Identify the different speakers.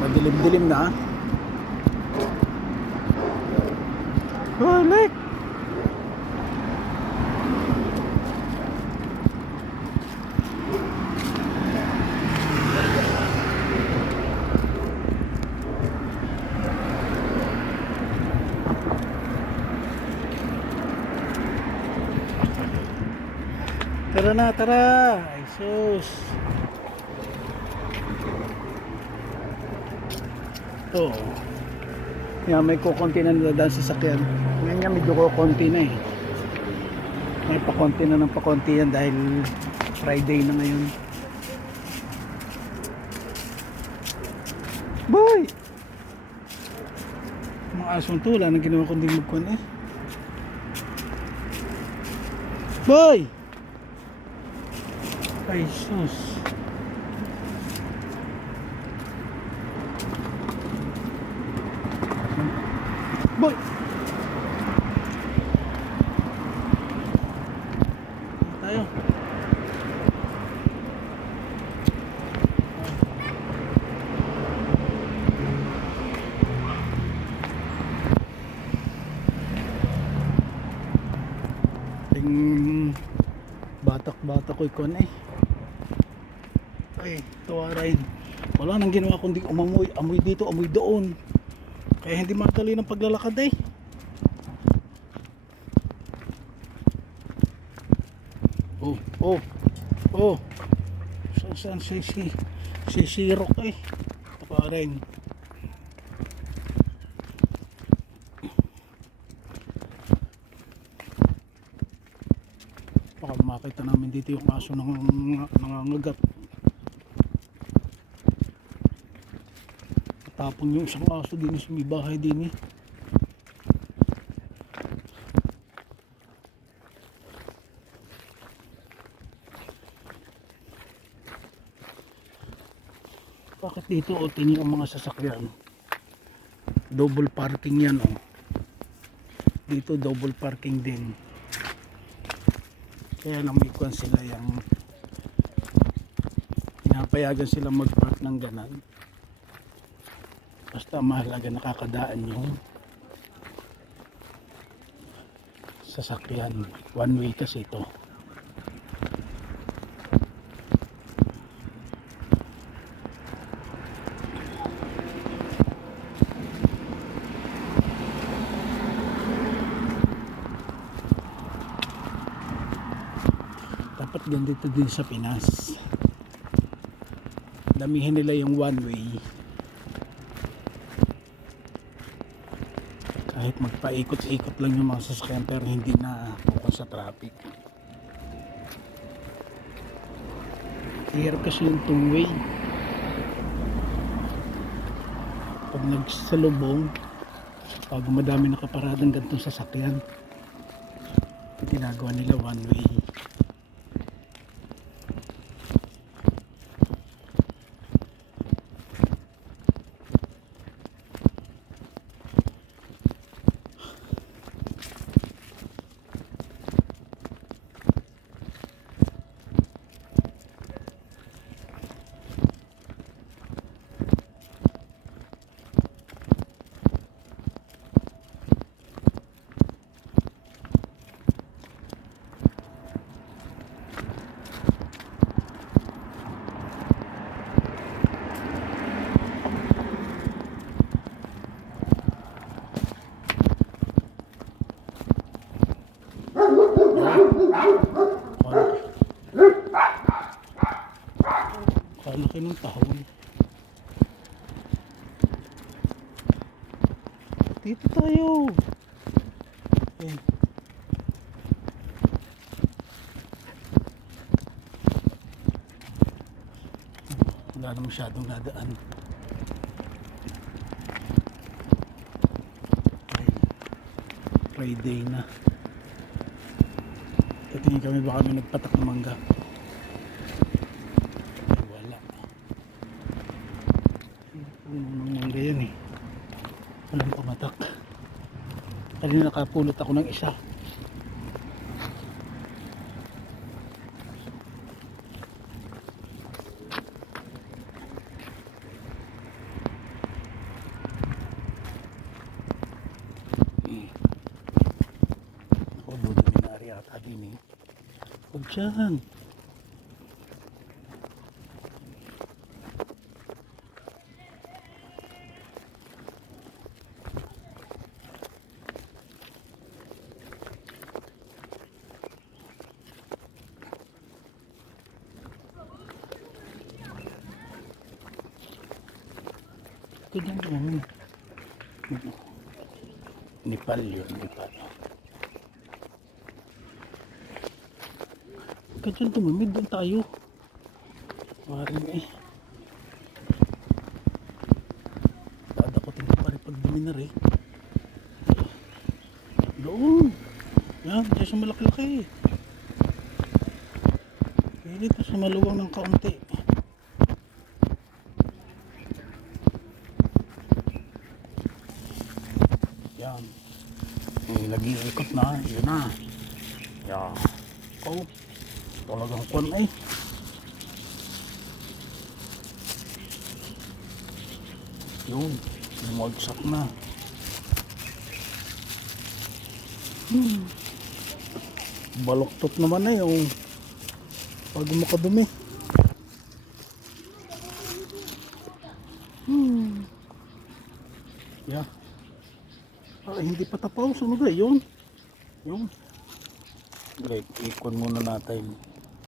Speaker 1: Madilim-dilim na. Balik! Tara na, tara! Ay, sus! Ito. Yan, may kukunti na niladaan sa sakyan. Ngayon nga medyo kukunti na eh. May pakonti na ng pakonti yan dahil Friday na ngayon. Boy! Mga asong to, wala nang ginawa kundi magkuhan eh. Boy! Ay, sus. Boy! Tayo. Ting batak-batak ko ikon eh. Ay, tuwa rin. Wala nang ginawa kundi umamoy, amoy dito, amoy doon. Kaya hindi madali ng paglalakad eh. Oh, oh, oh. Saan saan si si si Sirok eh. Tuwa rin. Baka makita namin dito yung aso ng nangangagat. Tapon yung isang aso din sa may bahay din eh. Bakit dito o tingin ang mga sasakyan? Double parking yan oh. Dito double parking din. Kaya namikuan sila yung pinapayagan sila mag-park ng ganan. Basta mahalaga nakakadaan yung sasakyan. One way kasi ito. Dapat ganito din sa Pinas. Damihin nila yung one way. Kahit magpaikot-ikot lang yung mga sasakyan pero hindi na focus sa traffic. Hirap kasi yung two way pag nagsalubong pag madami nakaparadang gantong sasakyan ginagawa nila one way Kalaki ng tahon. Dito tayo. Eh. Wala na masyadong nadaan. Friday na. Tatingin kami baka may nagpatak ng mangga. Ay, wala. Puno ng mangga yan eh. Walang pumatak. Kanina nakapulot ako ng isa. yata din eh. Huwag dyan. Ganyan naman. Nepal yun, Nepal. Ganyan tumimid doon tayo. Maring eh. Dadakotin ko pa rin pag duminar eh. Doon. Yan, dyan sa malaki-laki. Kaya dito sa maluwang ng kaunti. Yan. Eh, nag-iikot na. Yun na. Yan. Oh. Talagang kwan ay. Yun. Lumagsak na. Hmm. Baloktot naman na yung pag makadumi. Hmm. Yeah. Ah, hindi pa tapaw. Sunod eh. Yun. Yun. Like, ikon muna natin.